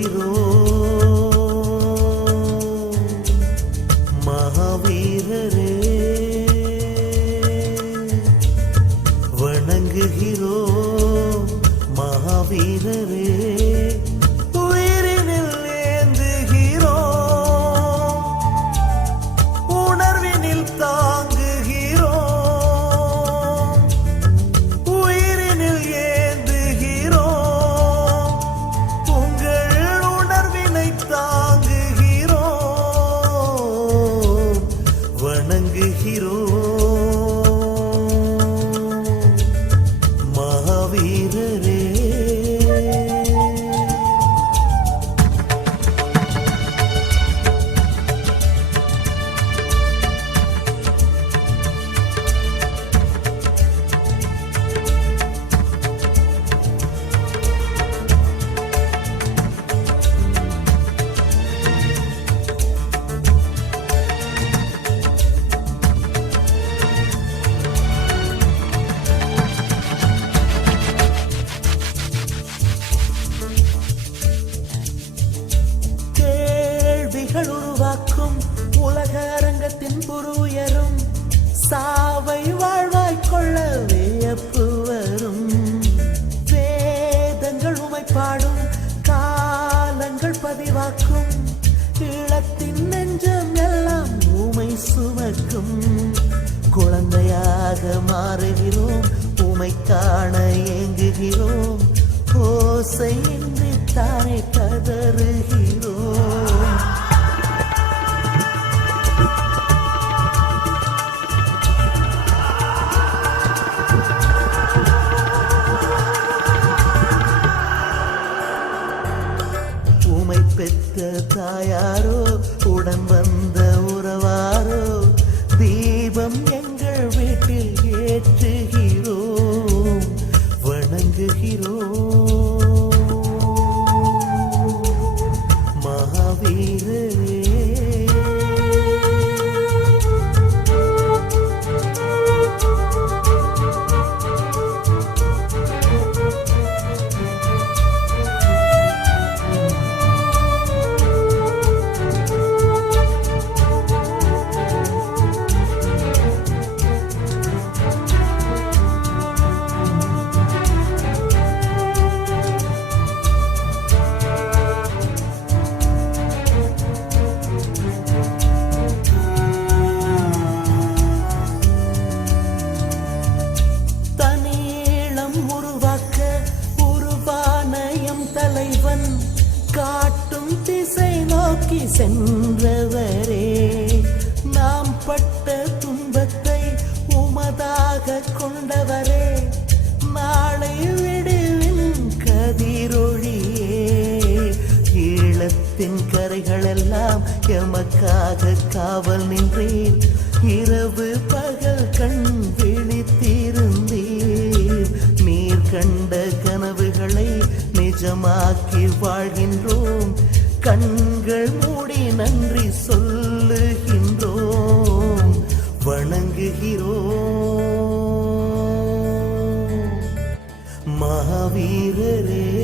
வணங்குகிறோம் மகாவீரரே வணங்குகிறோம் மகாவீரரே. பதிவாக்கும் ஈழத்தின் நெஞ்சம் எல்லாம் உமை சுமக்கும். குழந்தையாக மாறுகிறோம் உமை காண ஏங்குகிறோம். ஓசையின்றி தானே கதறுகிறோம். தாயாரோ உடன் வந்த உறவாரோ? தீபம் எங்கள் வீட்டில் ஏற்றுகிறோம் தேவன் காட்டும் திசை நோக்கி சென்றவரே. நாம் பட்ட துன்பத்தை உமதாக கொண்டவரே. நாளை விடுவின் கதிரொழியே. ஈழத்தின் கரைகளெல்லாம் எமக்காக காவல் நின்றீர். இரவு பகல் கண் நிஜமாக்கி வாழ்கின்றோம். கண்கள் மூடி நன்றி சொல்லுகின்றோம். வணங்குகிறோம். மகாவீரரே